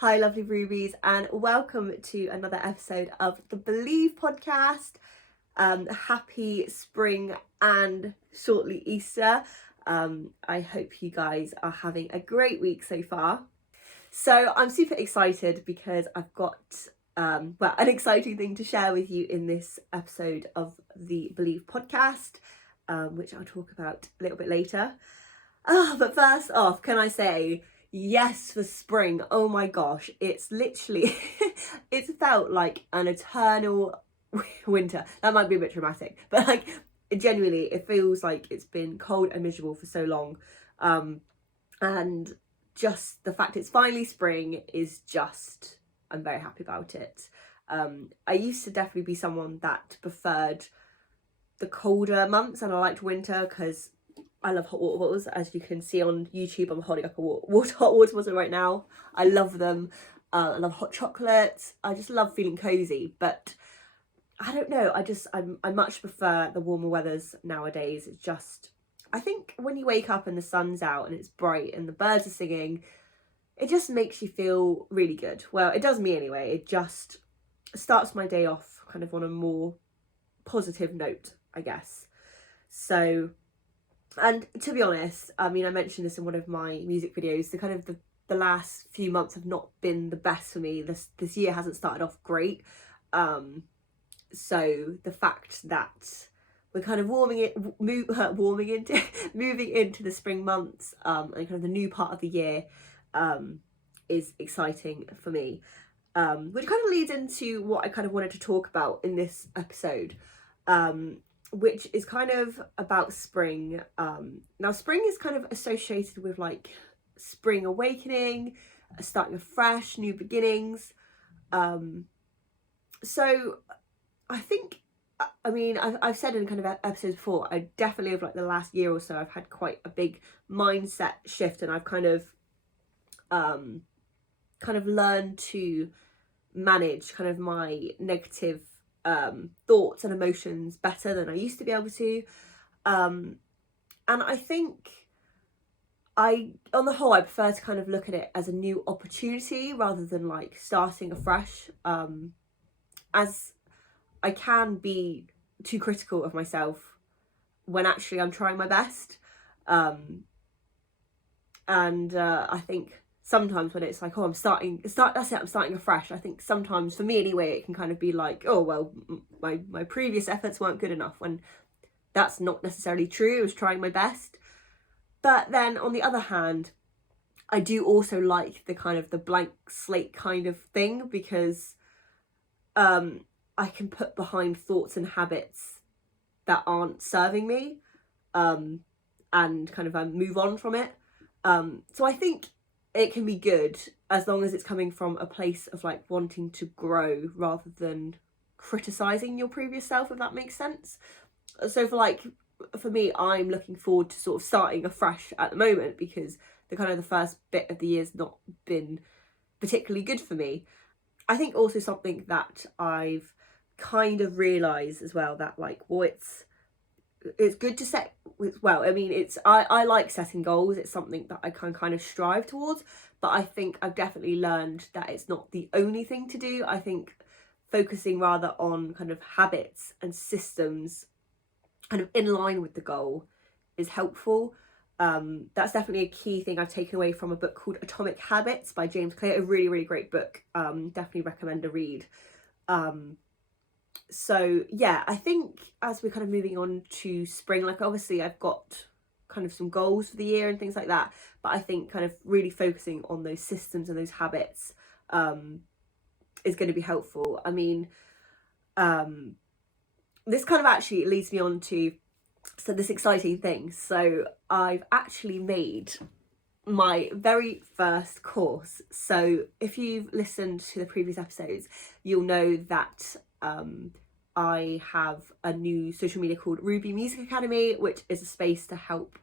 Hi lovely rubies, and welcome to another episode of the Believe podcast. Happy spring and shortly Easter. I hope you guys are having a great week so far. So I'm super excited because I've got an exciting thing to share with you in this episode of the Believe podcast, which I'll talk about a little bit later. But first off, can I say yes for spring? Oh my gosh, it's literally it's felt like an eternal winter. That might be a bit dramatic, but like genuinely it feels like it's been cold and miserable for so long, and just the fact it's finally spring is just, I'm very happy about it. I used to definitely be someone that preferred the colder months, and I liked winter because I love hot water bottles. As you can see on YouTube, I'm holding up a hot water bottle right now. I love them. I love hot chocolate. I just love feeling cozy. But I don't know. I much prefer the warmer weathers nowadays. It's just, I think when you wake up and the sun's out and it's bright and the birds are singing, it just makes you feel really good. Well, it does me anyway. It just starts my day off kind of on a more positive note, I guess. So, and to be honest, I mean, I mentioned this in one of my music videos, the last few months have not been the best for me. This year hasn't started off great. So the fact that we're kind of moving into the spring months, and kind of the new part of the year, is exciting for me. Which kind of leads into what I kind of wanted to talk about in this episode. Which is kind of about spring. Now spring is kind of associated with like spring awakening, starting afresh, new beginnings. So I think, I mean, I've said in kind of episodes before, I definitely over like the last year or so, I've had quite a big mindset shift, and I've kind of learned to manage kind of my negative thoughts and emotions better than I used to be able to, and I think on the whole I prefer to kind of look at it as a new opportunity rather than like starting afresh, as I can be too critical of myself when actually I'm trying my best, and I think sometimes when it's like, oh, I'm starting afresh, I think sometimes, for me anyway, it can kind of be like, oh, well, my previous efforts weren't good enough, when that's not necessarily true. I was trying my best. But then on the other hand, I do also like the kind of the blank slate kind of thing, because I can put behind thoughts and habits that aren't serving me, and kind of move on from it. So I think it can be good as long as it's coming from a place of like wanting to grow rather than criticizing your previous self, if that makes sense. So for me, I'm looking forward to sort of starting afresh at the moment, because the first bit of the year's not been particularly good for me. I think also something that I've kind of realised as well, that like, well, it's good to set, well, I mean, I like setting goals. It's something that I can kind of strive towards, but I think I've definitely learned that it's not the only thing to do. I think focusing rather on kind of habits and systems kind of in line with the goal is helpful. That's definitely a key thing I've taken away from a book called Atomic Habits by James Clear, a really, really great book. Definitely recommend a read. So yeah, I think as we're kind of moving on to spring, like obviously I've got kind of some goals for the year and things like that, but I think kind of really focusing on those systems and those habits is going to be helpful. I mean, this kind of actually leads me on to this exciting thing. So I've actually made my very first course. So if you've listened to the previous episodes, you'll know that I have a new social media called Ruby Music Academy, which is a space to help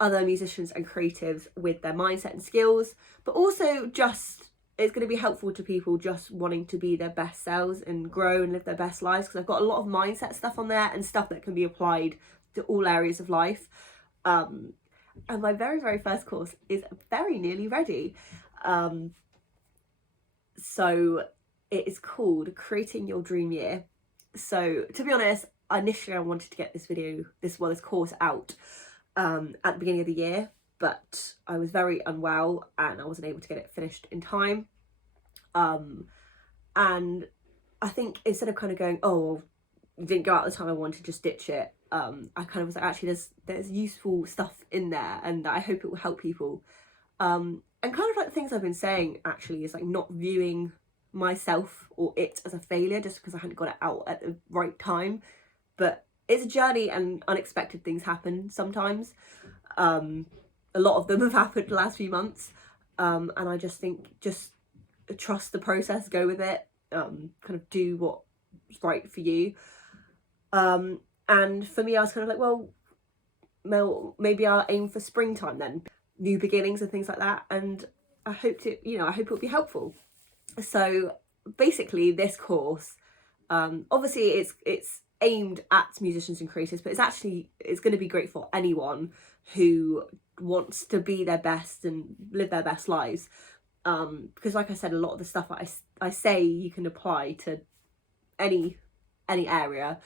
other musicians and creatives with their mindset and skills, but also just it's going to be helpful to people just wanting to be their best selves and grow and live their best lives, because I've got a lot of mindset stuff on there and stuff that can be applied to all areas of life. And my very, very first course is very nearly ready. So it is called Creating Your Dream Year. So to be honest, initially I wanted to get this course out at the beginning of the year, but I was very unwell and I wasn't able to get it finished in time. And I think instead of kind of going, oh, you didn't go out the time I wanted, just ditch it, I kind of was like, actually there's useful stuff in there and I hope it will help people. And kind of like the things I've been saying actually is like not viewing myself or it as a failure just because I hadn't got it out at the right time, but it's a journey and unexpected things happen sometimes. A lot of them have happened the last few months, and I just think just trust the process, go with it, kind of do what's right for you. And for me, I was kind of like, well, maybe I'll aim for springtime then, new beginnings and things like that, and I hope it'll be helpful. So basically this course, obviously it's aimed at musicians and creators, but it's going to be great for anyone who wants to be their best and live their best lives, because like I said, a lot of the stuff I say you can apply to any area,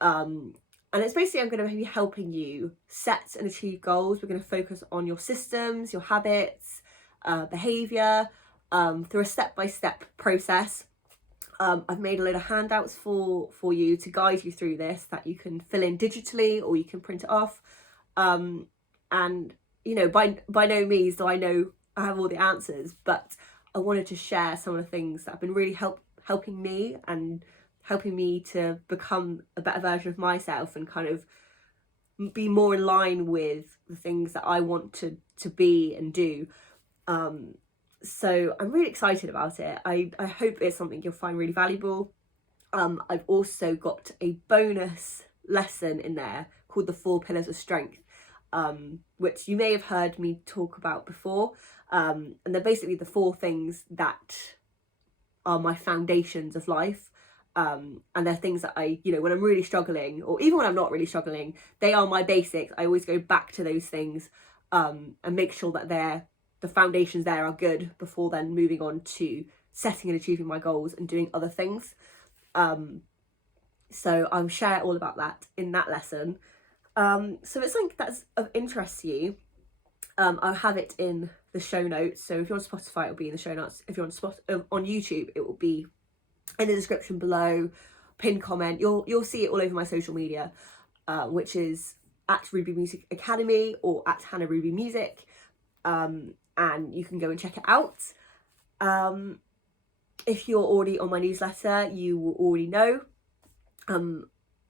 and it's basically I'm going to be helping you set and achieve goals. We're going to focus on your systems, your habits, behavior, through a step-by-step process. I've made a load of handouts for you to guide you through this that you can fill in digitally or you can print it off. And by no means do I know I have all the answers, but I wanted to share some of the things that have been really helping me and helping me to become a better version of myself and kind of be more in line with the things that I want to be and do. So I'm really excited about it. I hope it's something you'll find really valuable. I've also got a bonus lesson in there called the 4 Pillars of Strength, which you may have heard me talk about before. And they're basically the 4 things that are my foundations of life. And they're things that I, when I'm really struggling, or even when I'm not really struggling, they are my basics. I always go back to those things, and make sure that the foundations there are good before then moving on to setting and achieving my goals and doing other things. So I'll share all about that in that lesson. So if it's something that's of interest to you, I'll have it in the show notes. So if you're on Spotify, it'll be in the show notes. If you're on YouTube, it will be in the description below, pinned comment. You'll see it all over my social media, which is at Ruby Music Academy or at hannahrubymusic. And you can go and check it out. If you're already on my newsletter, you will already know.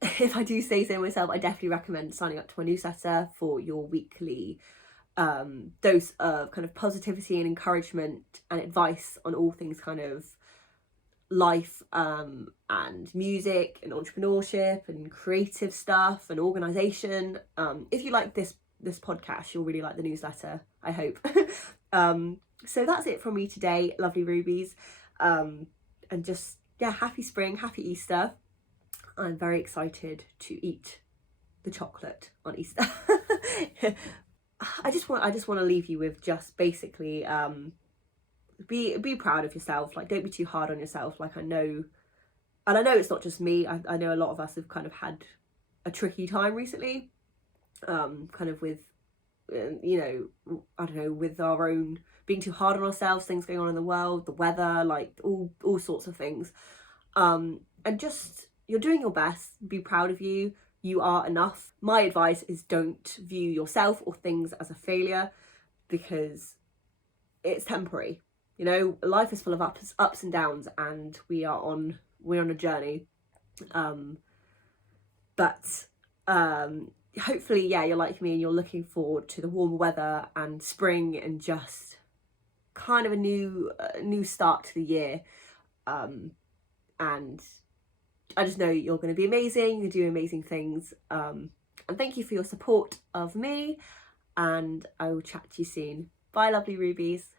If I do say so myself, I definitely recommend signing up to my newsletter for your weekly dose of kind of positivity and encouragement and advice on all things kind of life, and music and entrepreneurship and creative stuff and organisation. If you like this podcast, you'll really like the newsletter, I hope. So that's it from me today, lovely rubies, and just happy spring, happy Easter. I'm very excited to eat the chocolate on Easter. I just want to leave you with just basically be proud of yourself. Like, don't be too hard on yourself. Like, I know it's not just me. I know a lot of us have kind of had a tricky time recently, kind of with I don't know, with our own being too hard on ourselves, things going on in the world, the weather, like all sorts of things. And just, you're doing your best. Be proud of you. You are enough. My advice is don't view yourself or things as a failure, because it's temporary. Life is full of ups and downs, and we're on a journey. But hopefully, you're like me and you're looking forward to the warmer weather and spring and just kind of a new start to the year. And I just know you're going to be amazing. You do amazing things. And thank you for your support of me. And I will chat to you soon. Bye, lovely rubies.